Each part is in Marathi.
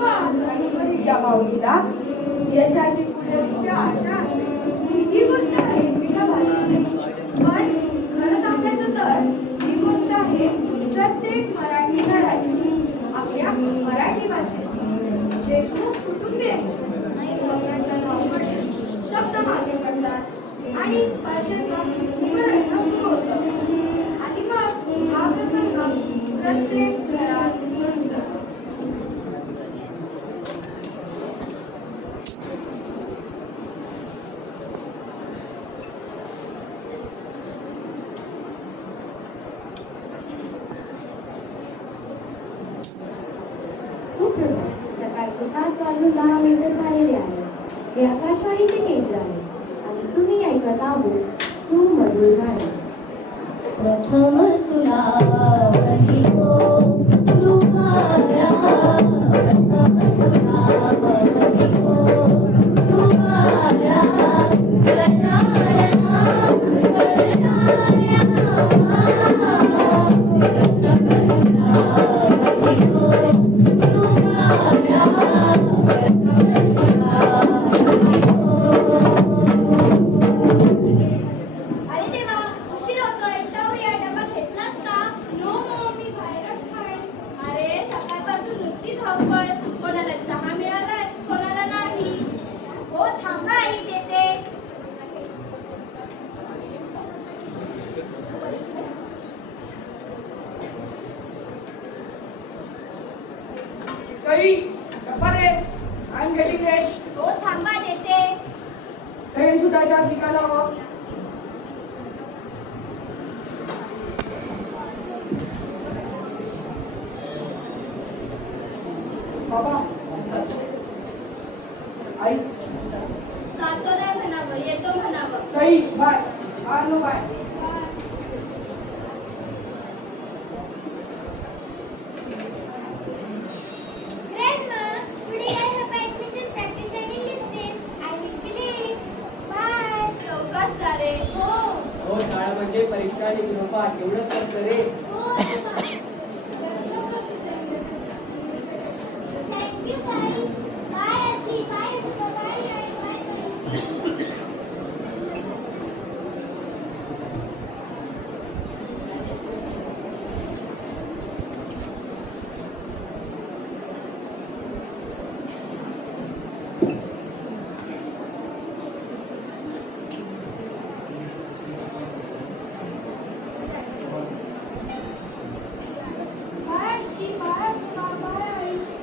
असो आज आणि घरी या माऊलीला यशाची पुढे मोठ्या आशा असेल. ही गोष्ट आहे विना भाषेची, पण खरं सांगायचं तर ही गोष्ट आहे प्रत्येक मराठी घराची, आपल्या मराठी भाषेची. देशमुख कुटुंबियांची स्वतःच्या धावपळीत शब्द मागे पडतात आणि भाषेचा उमलना सुरू होतं. आणि मग हा प्रसंग प्रत्येक घरात घडून जातो. सकाळचे 7:10 झालेले आहे. हे आकाशवाणीचे केंद्र आहे आणि तुम्ही ऐकत आहोत सुमधुर गाणी. प्रथम तुला बघितो तुम्हारा, प्रथम तुला बघितो तुम्हारा, सई, डब्बा दे. I am getting late. हो थांबा देते. ट्रेन सुटायच्या आत निघायला हवं. बाबा, आई. जातो नाही म्हणावं, येतो म्हणावं. सई, बाय. आलो bye. Grandma, today I have badminton practice and English test. I will be late. Bye. चौकास सारे. हो. हो, शाळा म्हणजे परीक्षा आणि गृहपाठ एवढंच असतं रे. हो. Thank you guys. Bye आजी. Bye आजोबा. Bye guys. Bye guys.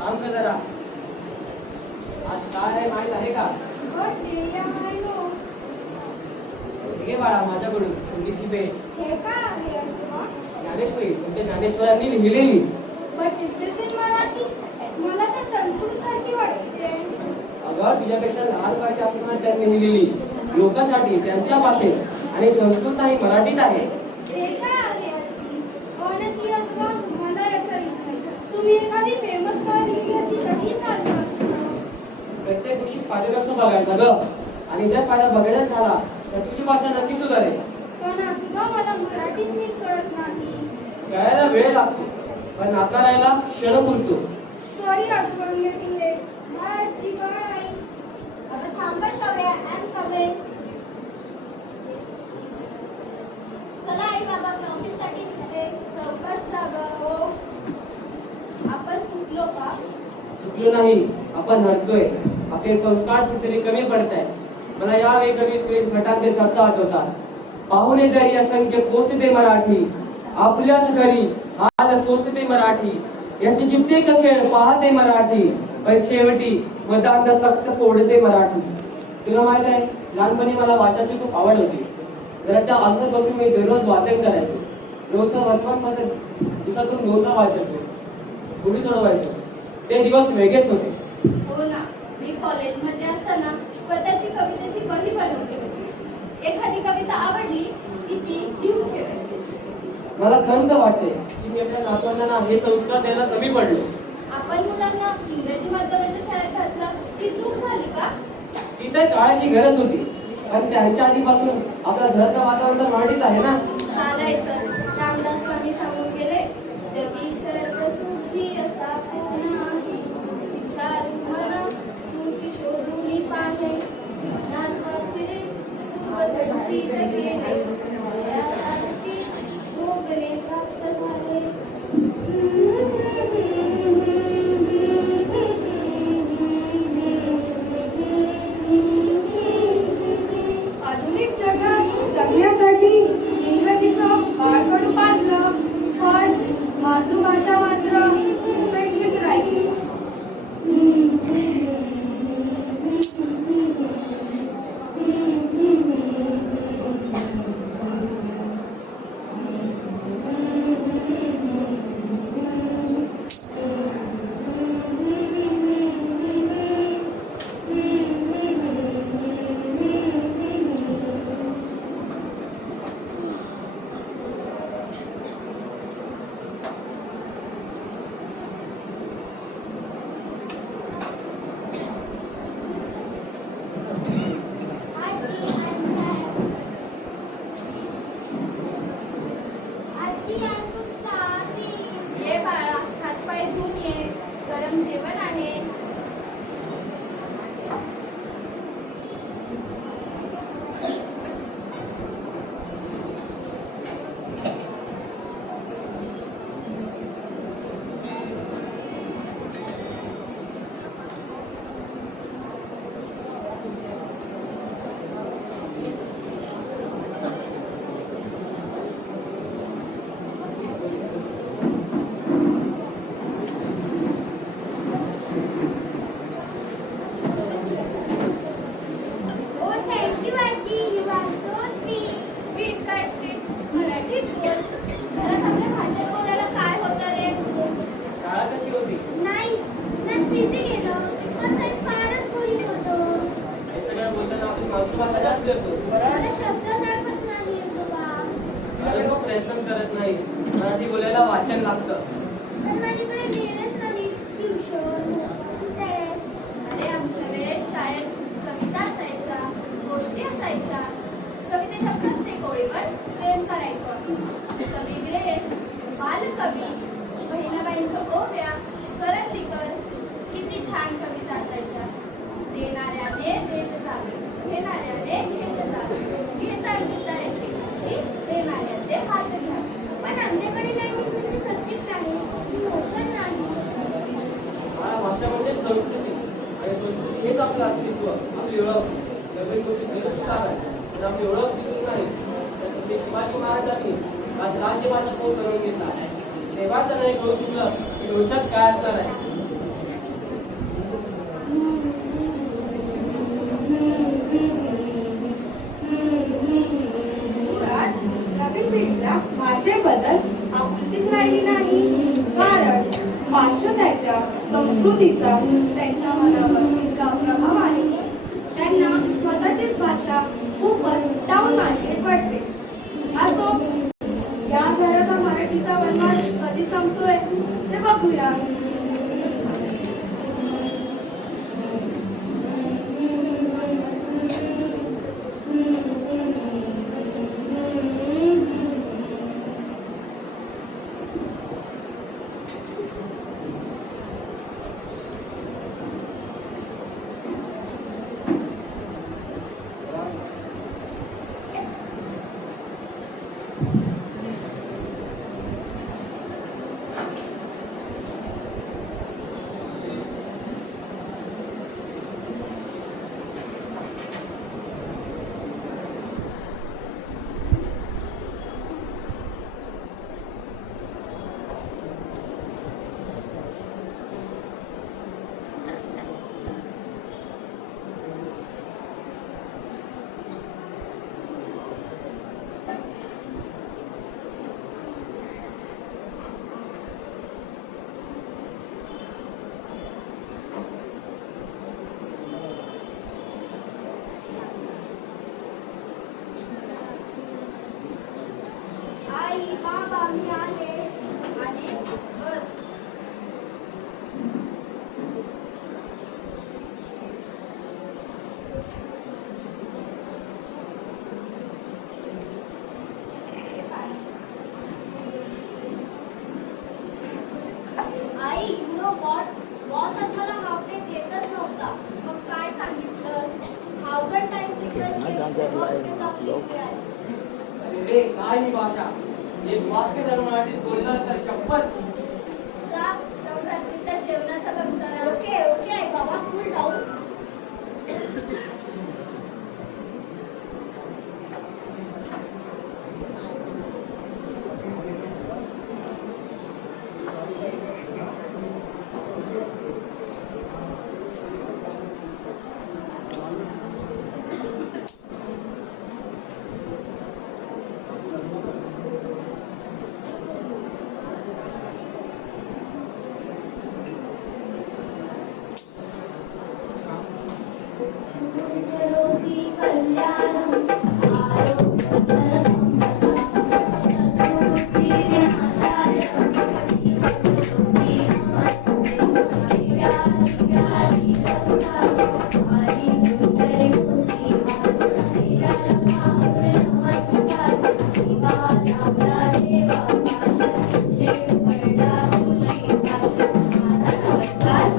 थांब का जरा. आज काय आहे माहित आहे का? घे बाळा माझ्याकडून छोटीशी भेट. ज्ञानेश्वरी संत ज्ञानेश्वरांनी लिहिलेली. मला तर संस्कृत सारखी वाटते. अगं तुझ्यापेक्षा लहान वयाची असताना त्यांनी लिहिलेली. लोकांसाठी त्यांच्या भाषेत आणि संस्कृत नाही मराठीत आहे. तुम्ही एखादी फेमस कॉल लिहिली होती तरी चालतं. प्रत्येक गोष्टी फायदा कसं बघायचा ग, आणि जर फायदा बघायचा झाला तर तुझी भाषा नक्की सुधारेल. पण सुद्धा मला मराठीच नीट कळत नाही. कळायला वेळ लागतो पण नाकारायला क्षण पुरतो. सॉरी आजोबा, I'm getting late. बाय आजी, बाय. अगं थांबा शौर्या. I am coming. चला आई बाबा, मी ऑफिससाठी निघते. चौकास जागा. हो. आपण चुकलो का? चुकलो नाही, आपण हरतोय. आपले संस्कार कुठेतरी कमी पडत आहेत. मला यावेळी कवी सुरेश भटांचे शब्द आठवतात. पाहुणे जरी असंख्य पोचते मराठी, आपल्याच घरी हाल सोसते मराठी. याचे कित्येक खेळ पाहते मराठी, पण शेवटी मदांत तख्त फोडते मराठी. तुला माहित आहे, लहानपणी मला वाचनाची खूप आवड होती. घराच्या अंगणात बसून मी दररोज वाचन करायचो. रोजचं वर्तमानपत्र दिवसातून 2दा वाचायचो, गुढी सोडवायचो. ते दिवस वेगळेच होते. हो ना, मी कॉलेजमध्ये असताना स्वतःची कवितेची वही बनवली होती. एखादी कविता आवडली की ती लिहून ठेवायची. मला खंत वाटते की मी आपल्या नातवंडांना हे संस्कार द्यायला कमी पडलो. आपण मुलांना इंग्रजी माध्यमाच्या शाळेत घातलं ती चूक झाली का? ती तर काळाची गरज होती, पण त्यांच्या आधीपासून आपल्या घराचं वातावरण तर मराठीच आहे ना. चालायचं. रामदास स्वामी सांगून गेले, जगी सर्व सुखी असा कोणी विचार गरम जेवण आहे. Oh, thank you, Aunty. You are so sweet. Sweet काय स्वीट? मराठीत बोल. घरात आपल्या भाषेत बोलायला काय होतं रे? शाळा कशी होती? Nice. That's easy गेलं. पण science फारच बोरिंग होतं. हे सगळं बोलताना आपली मातृभाषा जास्त करतोस. मला शब्द आठवत नाही आजोबा. अरे तू प्रयत्नच करत नाहीस. मराठी बोलायला वाचन लागतं. पण माझ्याकडे वेळच नाही. Tuition, test. अरे आमच्या वेळेस शाळेत कविता असायच्या, गोष्टी असायच्या. कवितेच्या प्रत्येक ओळीवर प्रेम करायचो आम्ही. कवी ग्रेस, बालकवी, बहिणाबाईंच्या ओव्या, करंदीकर, किती छान कविता असायच्या. देणाऱ्याने देत जावे, घेणाऱ्याने घेत जावे, घेता घेता येते खुशी, देणाऱ्याचे हात घ्यावे. पण आमच्याकडे लँग्वेज म्हणजे सब्जेक्ट आहे. इमोशन नाही. मला भाषा म्हणजे संस्कृती आणि संस्कृती हेच आपलं अस्तित्व, आपली ओळख. नवीन गोष्टी तिरस्कार आहे आणि आपली ओळख दिसत नाही. तर शिवाजी महाराजांनी आज राज्यभाषा कोर्स करून घेतला. तेव्हा त्यांना एक कळून चुकलं की भविष्यात काय असणार आहे. मुळात नवीन पिढीला भाषेबद्दल आपुलकीच राहिली नाही. कारण पाश्चात्याच्या संस्कृतीचा त्यांच्या मनावर इतका प्रभाव आहे की त्यांना स्वतःचीच भाषा खूपच डाऊन मार्केट वाटते. असो, या घराचा मराठीचा वनवास कधी संपतोय ते बघूया. आई, बाबा, मी आले. आलीस? बस. आई, you know what? Boss आज मला हाफ डे देतच नव्हता. मग काय सांगितलंस? 1000 times request केली, तेव्हा कुठेच आपली इकडे आली. अरे रे, काय ही भाषा? एक वाक्य जर मराठीत बोललं तर शपथ. जा, जाऊन रात्रीच्या जेवणाचा बघ जरा. ओके ओके आई बाबा, कूल डाऊन. नमस्कार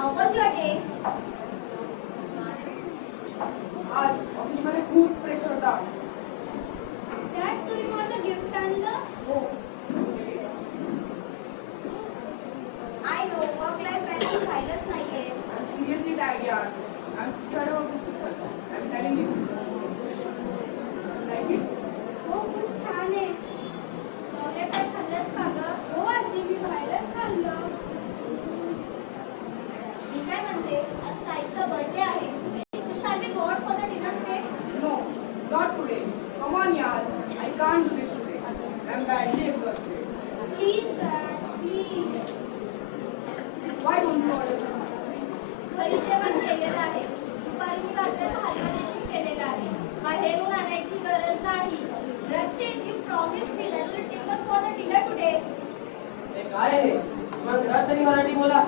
हाऊ वॉज युअर डे? आज ऑफिसमध्ये खूप प्रेशर होता. डॅड तुम्ही माझं गिफ्ट आणलं? हो. I know work life balance राहिलंच नाहीये. I'm seriously tired, yaar. I'm fed up of this people. I'm telling you. Like it? हो खूप छान आहे. चॉकलेट काय खाल्लंस का गं? हो आजी मी बाहेरच खाल्लं. मी काय म्हणते, आज ताईचा बर्थडे आहे. So shall we go out for the dinner today? No, not today. Come on, yaar. I can't do this today. I'm badly exhausted. Please dad please. Why don't you order some? घरी जेवण केलेलं आहे. दुपारी गाजराचा हलवा देखील केलेला आहे. बाहेरून आणायची गरज नाही. Rachit, you promised me that you will take us for the dinner today. हे काय आहे? मग घरात तरी मराठी बोला.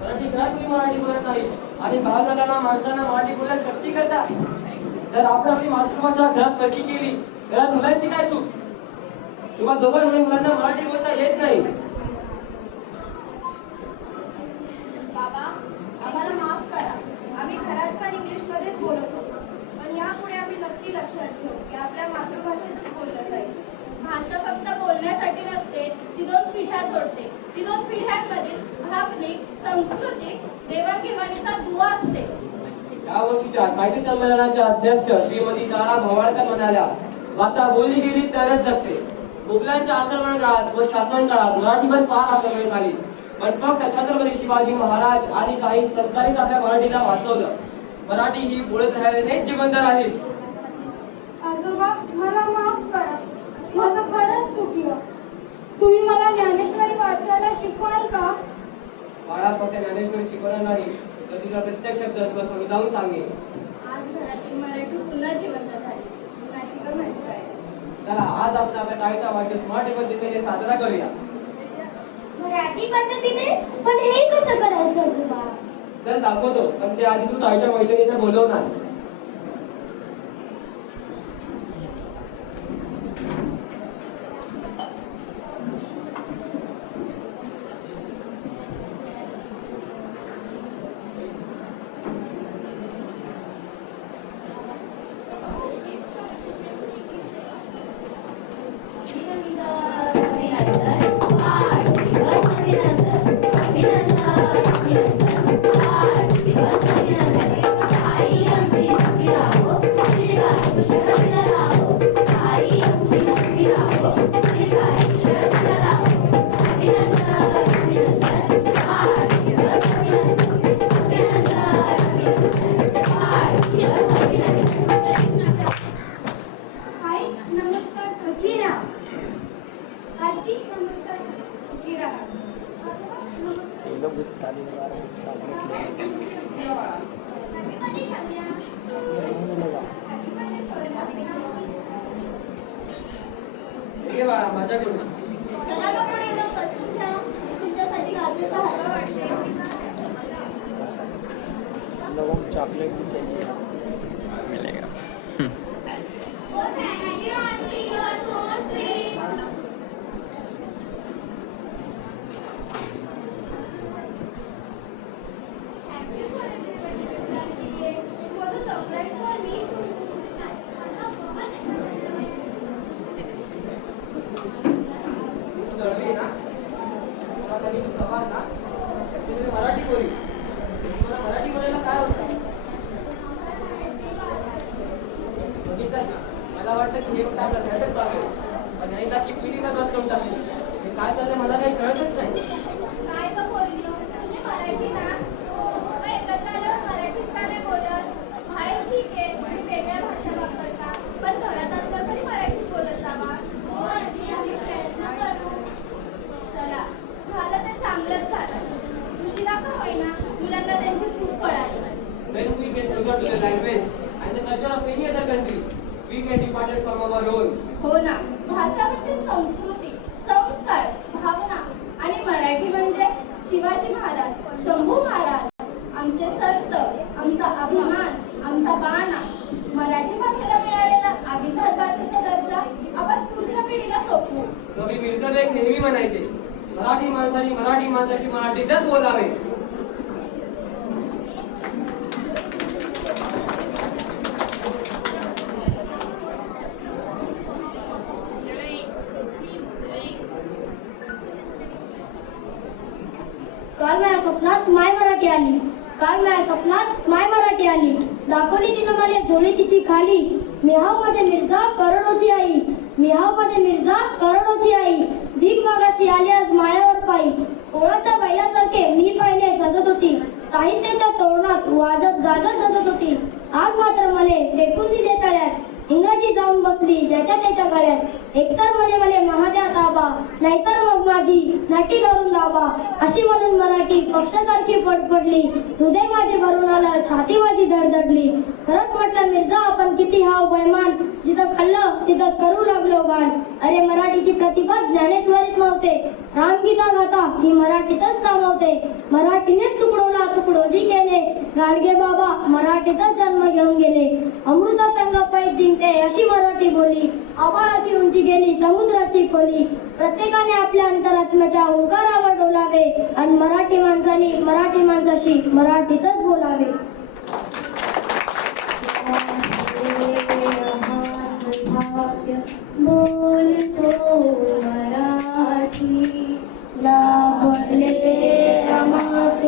मराठी घरात तुम्ही मराठी बोलत नाही आणि बाहेर माणसांना मराठी बोलायला सक्ती करता. जर आपण आपली मातृभाषा घरात नक्की केली, घरात मुलांची काय चूक? तुम्हाला दोघांमध्ये मुलांना मराठी बोलता येत नाही. बाबा, आम्हाला माफ करा. आम्ही घरात पण इंग्लिशमध्येच बोलत होतो. पण यापुढे आम्ही नक्की लक्षात ठेवू की आपल्या मातृभाषेतच बोललं जाईल. भाषा फक्त बोलण्यासाठी नसते, ती दोन पिढ्या जोडते. ती दोन पिढ्यांमधील भावनिक, सांस्कृतिक देवाणघेवाणीचा दुवा असते. या वर्षीच्या साहित्य संमेलनाच्या अध्यक्ष श्रीमती तारा भवाळकर म्हणाल्या, भाषा बोलली गेली तरच जगते. मुघलांच्या आक्रमण काळात व शासन काळात मराठीवर फार आक्रमण झाली, पण फक्त छत्रपती शिवाजी महाराज आणि काही सरकारीच आपल्या मराठीला वाचवलं. मराठी ही बोलत राहिल्याने जिवंत राहील. आजोबा मला माफ करा, माझं खरंच चुकलं. तुम्ही मला ज्ञानेश्वरी वाचायला शिकवाल का? बाळा फक्त ज्ञानेश्वरी शिकवणार नाही, तर तुझा प्रत्येक शब्द तुला समजावून सांगेन. आज घरातील मराठी पुन्हा जिवंत झाली. कुणाची पण माहिती काय? चला आज आपण आपल्या ताईचा वाढदिवस मराठी पद्धतीने साजरा करूया. मराठी पद्धतीने? पण हे कसं करायचं आजोबा? चल दाखवतो, पण ते आधी तू ताईच्या मैत्रिणीने बोलवणार. आई नमस्कार. सुखी राहा. आजी नमस्कार. सुखी राहा. आजोबा नमस्कार. ये बाळा माझ्याकडून. चला ना पुढे येऊन बसून घ्या. मी तुमच्यासाठी गाजराचा हलवा वाटते. चॉकलेट भी चाहिए मिलेगा. Oh, thank you, auntie. You are so sweet. Thank you for everything, auntie. It was a surprise for me. तू दळली ना, तुला कधी तू प्रवास ना, तुम्ही मराठी बोली. तुम्हाला मराठी बोलायला काय होतं? बघितलं ना, मला वाटतं की हे फक्त आपलं नाटक बघेल, पण नाही ना की पिढी बदलत करून टाकली. हे काय चाललंय मला काही कळतच नाही. काय गं बोलली? तुम्ही मराठी ना? हो. मग एकत्र आल्यावर मराठीत का नाही बोलत? बाहेर ठीक आहे, तुम्ही वेगळ्या भाषा वापरता, पण घरात असलं तरी मराठीत बोलत जावा. हो आजी, आम्ही प्रयत्न करू. चला, झालं ते चांगलंच झालं. उशिरा का होईना, मुलांना त्यांची खूप कळाली. When we get closer to the language and the culture of any other country, we get departed from our own. हो ना, भाषा म्हणजे संस्कृती, संस्कार, भावना आणि मराठी म्हणजे शिवाजी महाराज, शंभू महाराज, आमचे संत, आमचा अभिमान, आमचा बाणा. मराठी भाषेला मिळालेला अभिजात भाषेचा दर्जा आपण पुढच्या पिढीला सोपवू. कवी मिर्झाबेग नेहमी म्हणायचे, मराठी माणसाने मराठी माणसाशी मराठीतच बोलावे. काल माझ्या स्वप्नात माय मराठी आली. काल माझ्या स्वप्नात माय मराठी आली. दाखवली तिनं मला झोळी तिची खाली. मिहाव मध्ये मिर्झा करोडोची आई. मिहाव मध्ये मिर्झा करोडोची आई. भीक मागाशी आली आज मायावर पायी. पोळाच्या बैलासारखे मी पाहिले सजत होती. साहित्याच्या तोरणात वाजत गाजत सजत होती. आज मात्र मले फेकून दिले तळ्यात. इंग्रजी जाऊन बसली ज्याच्या त्याच्या गळ्यात. एकतर मले महाद्या ताबा, नाहीतर मग माझी नाटी धरून दाबा. अशी म्हणून मराठी पक्षासारखी फडफडली. हृदय माझे भरून आलं, छाती माझी धडधडली. खरंच म्हटलं मिर्झा आपण किती हाव बैमान. जिथं खाल्लं तिथं करू लागलो गाण. अरे मराठीची प्रतिभा ज्ञानेश्वरीत मावते. रामगीता गाथा ही मराठीतच सामावते. मराठीनेच तुकडोला तुकडोजी केले. गाडगे बाबा मराठीतच जन्म घेऊन गेले. अमृता संघ पैज जिंकते अशी मराठी बोली. आभाळाची उंची गेली समुद्राची खोली. प्रत्येकाने आपल्या अंतरात्म्याच्या ओंकारावर डोलावे आणि मराठी माणसाने मराठी माणसाशी मराठीतच बोलावे. बोलतो मराठी लाभले आम्हास